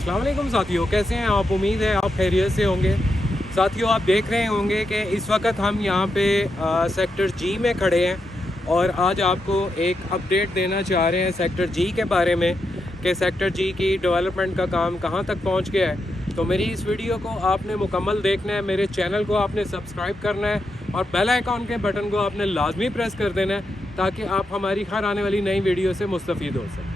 अस्सलाम वालेकुम साथियों, कैसे हैं आप? उम्मीद है आप खैरियत से होंगे। साथियों, आप देख रहे होंगे कि इस वक्त हम यहाँ पे सेक्टर जी में खड़े हैं और आज आपको एक अपडेट देना चाह रहे हैं सेक्टर जी के बारे में कि सेक्टर जी की डेवलपमेंट का काम कहाँ तक पहुँच गया है। तो मेरी इस वीडियो को आपने मुकम्मल देखना है, मेरे चैनल को आपने सब्सक्राइब करना है और बेल आइकॉन के बटन को आपने लाजमी प्रेस कर देना है ताकि आप हमारी हर आने वाली नई वीडियो से मुस्तफ़ीद हो सकें।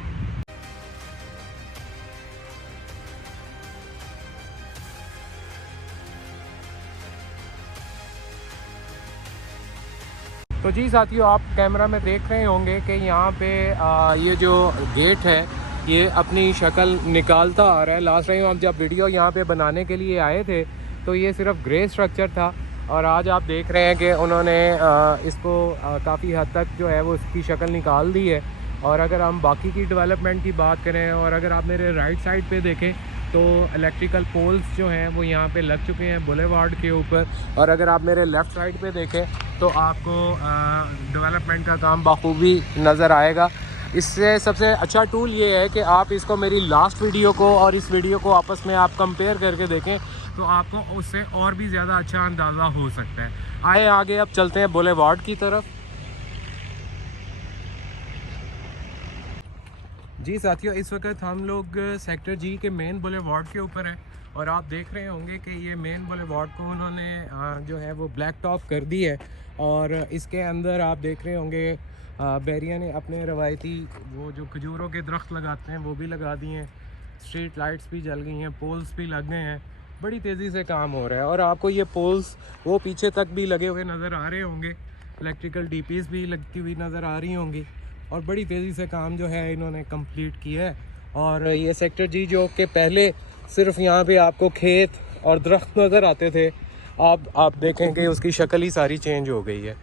तो जी साथियों, आप कैमरा में देख रहे होंगे कि यहाँ पे ये जो गेट है ये अपनी शक्ल निकालता आ रहा है। लास्ट टाइम हम जब वीडियो यहाँ पे बनाने के लिए आए थे तो ये सिर्फ ग्रे स्ट्रक्चर था और आज आप देख रहे हैं कि उन्होंने इसको काफ़ी हद तक जो है वो इसकी शक्ल निकाल दी है। और अगर हम बाकी की डेवलपमेंट की बात करें और अगर आप मेरे राइट साइड पे देखें तो इलेक्ट्रिकल पोल्स जो हैं वो यहाँ पे लग चुके हैं बुलेवार्ड के ऊपर। और अगर आप मेरे लेफ़्ट साइड पे देखें तो आपको डेवलपमेंट का काम बखूबी नज़र आएगा। इससे सबसे अच्छा टूल ये है कि आप इसको मेरी लास्ट वीडियो को और इस वीडियो को आपस में आप कंपेयर करके देखें तो आपको उससे और भी ज़्यादा अच्छा अंदाज़ा हो सकता है। आए आगे अब चलते हैं बुलेवार्ड की तरफ। जी साथियों, इस वक्त हम लोग सेक्टर जी के मेन बुलेवार्ड के ऊपर हैं और आप देख रहे होंगे कि ये मेन बुलेवार्ड को उन्होंने जो है वो ब्लैक टॉप कर दी है। और इसके अंदर आप देख रहे होंगे बैरिया ने अपने रवायती वो जो खजूरों के दरख्त लगाते हैं वो भी लगा दिए हैं। स्ट्रीट लाइट्स भी जल गई हैं, पोल्स भी लग गए हैं। बड़ी तेज़ी से काम हो रहा है और आपको ये पोल्स वो पीछे तक भी लगे हुए नज़र आ रहे होंगे। इलेक्ट्रिकल डीपीज़ भी लगती हुई नज़र आ रही होंगी और बड़ी तेज़ी से काम जो है इन्होंने कंप्लीट किया है। और ये सेक्टर जी जो कि पहले सिर्फ यहाँ पे आपको खेत और दरख्त नज़र आते थे, आप देखेंगे उसकी शक्ल ही सारी चेंज हो गई है।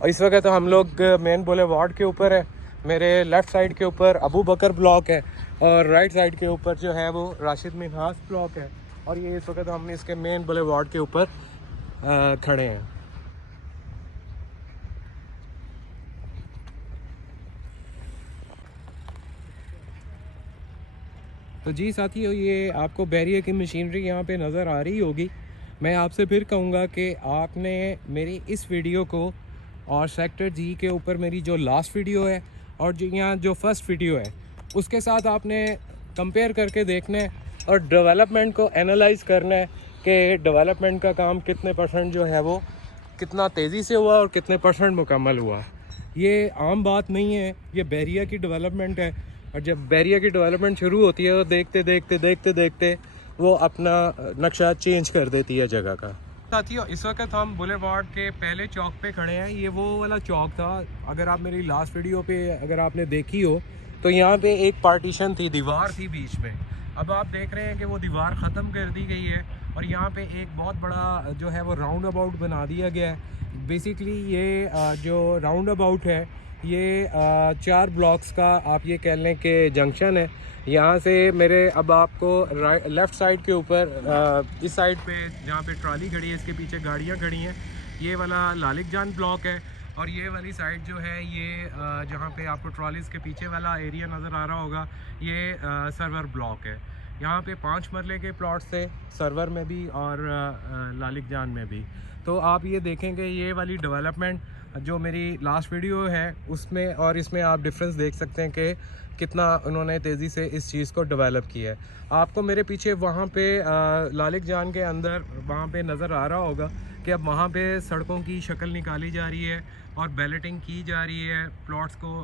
और इस वक्त हम लोग मेन बुलेवार्ड के ऊपर है। मेरे लेफ़्ट साइड के ऊपर अबू बकर ब्लॉक है और राइट साइड के ऊपर जो है वो राशिद मिन्हास ब्लॉक है। और ये इस वक्त हम इसके मेन बुलेवार्ड के ऊपर खड़े हैं। तो जी साथियों, ये आपको बैरियर की मशीनरी यहाँ पे नज़र आ रही होगी। मैं आपसे फिर कहूँगा कि आपने मेरी इस वीडियो को और सेक्टर जी के ऊपर मेरी जो लास्ट वीडियो है और जो यहाँ जो फर्स्ट वीडियो है उसके साथ आपने कंपेयर करके देखना है और डेवलपमेंट को एनालाइज़ करना है कि डेवलपमेंट का काम कितने परसेंट जो है वो कितना तेज़ी से हुआ और कितने परसेंट मुकम्मल हुआ। ये आम बात नहीं है, ये बैरिया की डेवलपमेंट है। और जब बैरिया की डेवलपमेंट शुरू होती है तो देखते देखते देखते देखते वो अपना नक्शा चेंज कर देती है जगह का। साथियों, इस वक्त हम बुलेवार्ड के पहले चौक पे खड़े हैं। ये वो वाला चौक था, अगर आप मेरी लास्ट वीडियो पे अगर आपने देखी हो तो यहाँ पे एक पार्टीशन थी, दीवार थी बीच में। अब आप देख रहे हैं कि वो दीवार ख़त्म कर दी गई है और यहाँ पे एक बहुत बड़ा जो है वो राउंड अबाउट बना दिया गया है। बेसिकली ये जो राउंड अबाउट है ये 4 ब्लॉक्स का आप ये कह लें कि जंक्शन है। यहाँ से मेरे अब आपको लेफ़्ट साइड के ऊपर इस साइड पे जहाँ पे ट्रॉली खड़ी है इसके पीछे गाड़ियाँ खड़ी हैं, ये वाला लालिक जान ब्लॉक है। और ये वाली साइड जो है ये जहाँ पे आपको ट्रॉलीज़ के पीछे वाला एरिया नज़र आ रहा होगा ये सर्वर ब्लॉक है। यहाँ पे 5 मरले के प्लॉट्स थे, सर्वर में भी और लालिक जान में भी। तो आप ये देखेंगे ये वाली डेवलपमेंट जो मेरी लास्ट वीडियो है उसमें और इसमें आप डिफरेंस देख सकते हैं कि कितना उन्होंने तेज़ी से इस चीज़ को डेवलप किया है। आपको मेरे पीछे वहाँ पे लालिक जान के अंदर वहाँ पे नज़र आ रहा होगा कि अब वहाँ पे सड़कों की शक्ल निकाली जा रही है और बैलेटिंग की जा रही है, प्लॉट्स को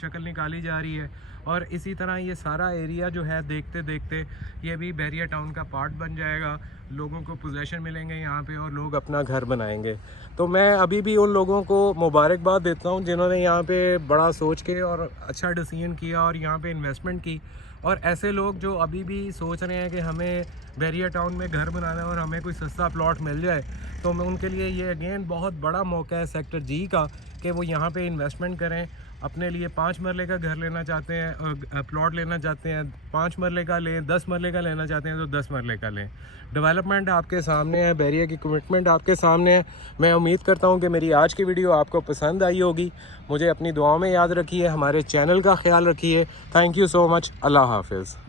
शक्ल निकाली जा रही है। और इसी तरह ये सारा एरिया जो है देखते देखते ये भी बैरिया टाउन का पार्ट बन जाएगा। लोगों को पोजेशन मिलेंगे यहाँ पे और लोग अपना घर बनाएंगे। तो मैं अभी भी उन लोगों को मुबारकबाद देता हूँ जिन्होंने यहाँ पे बड़ा सोच के और अच्छा डिसीजन किया और यहाँ पे इन्वेस्टमेंट की। और ऐसे लोग जो अभी भी सोच रहे हैं कि हमें बैरिया टाउन में घर बनाना है और हमें कोई सस्ता प्लॉट मिल जाए, तो मैं उनके लिए ये अगेन बहुत बड़ा मौका है सेक्टर जी का कि वो यहाँ पे इन्वेस्टमेंट करें। अपने लिए 5 मरले का घर लेना चाहते हैं, प्लॉट लेना चाहते हैं 5 मरले का लें, 10 मरले का लेना चाहते हैं तो 10 मरले का लें। डेवलपमेंट आपके सामने है, बैरिया की कमिटमेंट आपके सामने है। मैं उम्मीद करता हूँ कि मेरी आज की वीडियो आपको पसंद आई होगी। मुझे अपनी दुआओं में याद रखिए, हमारे चैनल का ख्याल रखिए। Thank you so much. अल्लाह हाफिज़।